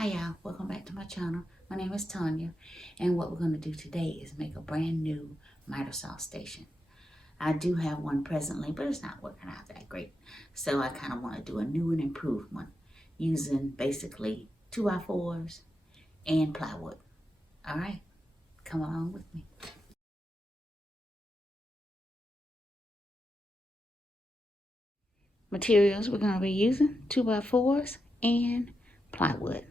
Hi y'all, welcome back to my channel. My name is Tanya, and what we're going to do today is make a brand new miter saw station. I do have one presently, but it's not working out that great. So I kind of want to do a new and improved one using basically 2x4s and plywood. Alright, come along with me. Materials we're going to be using 2x4s and plywood.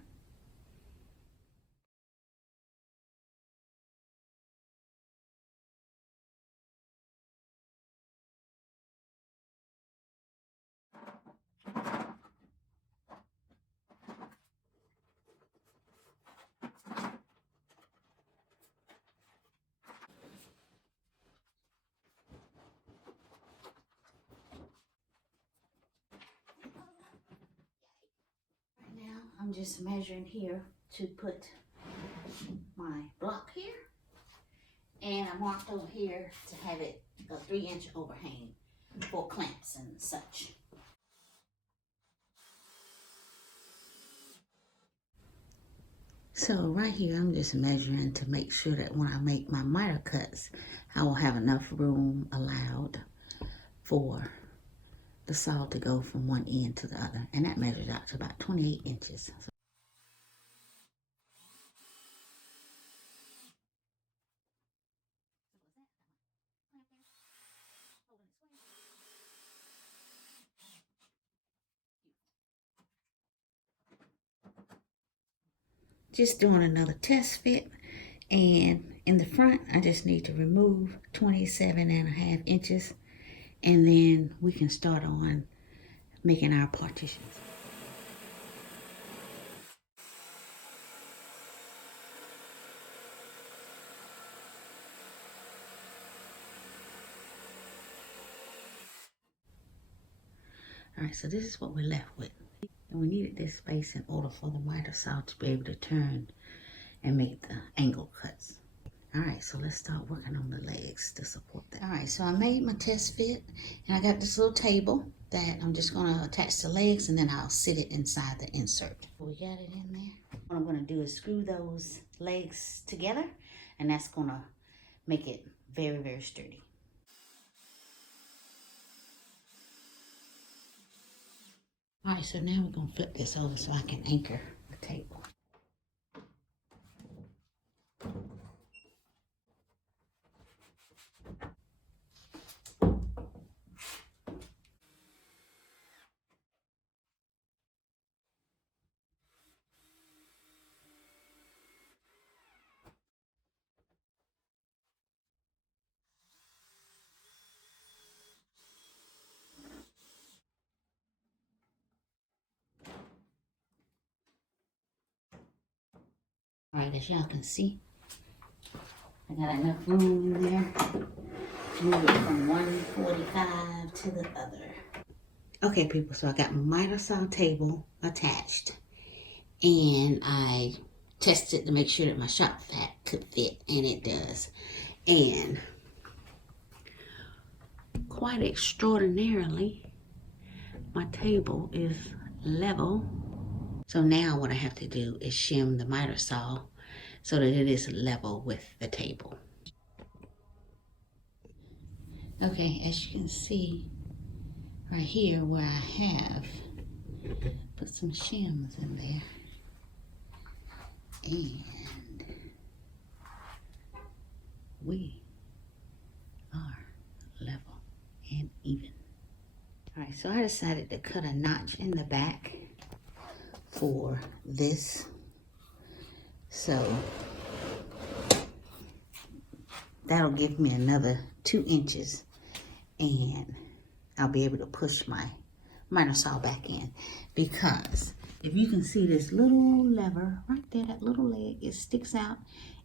Right now I'm just measuring here to put my block here. And I marked over here to have it a 3-inch overhang for clamps and such. So right here, I'm just measuring to make sure that when I make my miter cuts, I will have enough room allowed for the saw to go from one end to the other. And that measures out to about 28 inches. Just doing another test fit, and in the front I just need to remove 27.5 inches, and then we can start on making our partitions. Alright, so this is what we're left with. And we needed this space in order for the miter saw to be able to turn and make the angle cuts. Alright, so let's start working on the legs to support that. Alright, so I made my test fit, and I got this little table that I'm just going to attach the legs, and then I'll sit it inside the insert. We got it in there. What I'm going to do is screw those legs together, and that's going to make it very, very sturdy. Alright, so now we're going to flip this over so I can anchor the table. Alright, as y'all can see, I got enough room in there to move it from 145 to the other. Okay, people, so I got my miter saw table attached, and I tested to make sure that my shop vac could fit, and it does. And quite extraordinarily, my table is level. So now what I have to do is shim the miter saw so that it is level with the table. Okay, as you can see right here where I have put some shims in there, and we are level and even. All right, so I decided to cut a notch in the back for this. So that'll give me another 2 inches, and I'll be able to push my miter saw back in, because if you can see this little lever right there, that little leg, it sticks out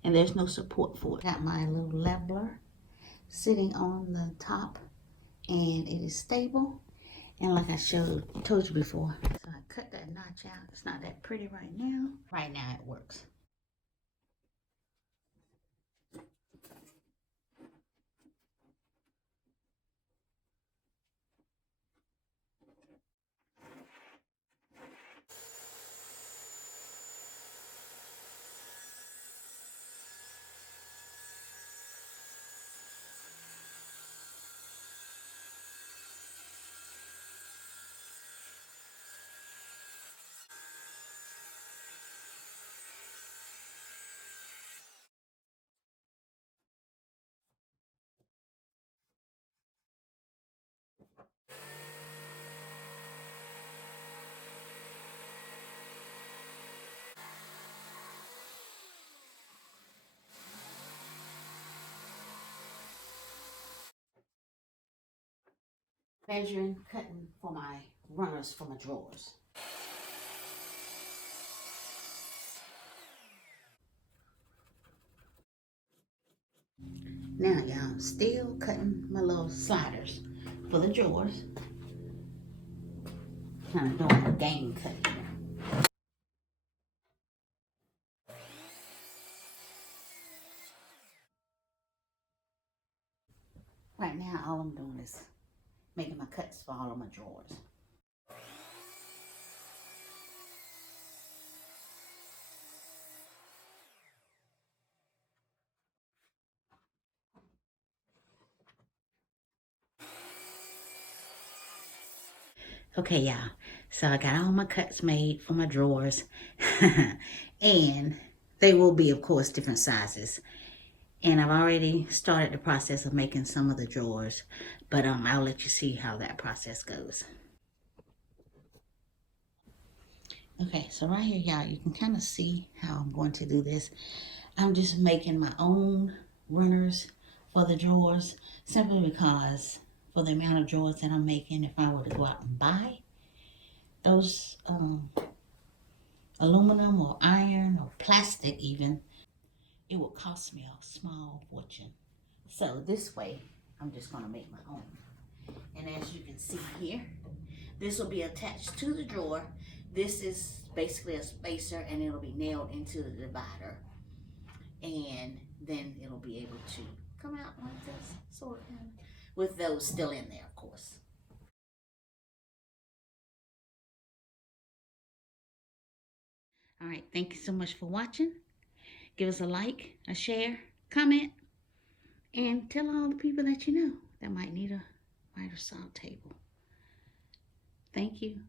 and there's no support for it. Got my little leveler sitting on the top, and it is stable, and like I told you before. So I cut that notch out. It's not that pretty right now. Right now it works. Measuring, cutting for my runners for my drawers. Now y'all, still cutting my little sliders for the drawers. Kind of doing a game cut here. Right now, all I'm doing is making my cuts for all of my drawers. Okay, y'all. So I got all my cuts made for my drawers. And they will be, of course, different sizes. And I've already started the process of making some of the drawers. But I'll let you see how that process goes. Okay, so right here, y'all, you can kind of see how I'm going to do this. I'm just making my own runners for the drawers simply because for the amount of drawers that I'm making, if I were to go out and buy those aluminum or iron or plastic even, it will cost me a small fortune. So this way, I'm just going to make my own. And as you can see here, this will be attached to the drawer. This is basically a spacer and it'll be nailed into the divider. And then it'll be able to come out like this, sort of, with those still in there, of course. All right, thank you so much for watching. Give us a like, a share, comment, and tell all the people that you know that might need a miter saw table. Thank you.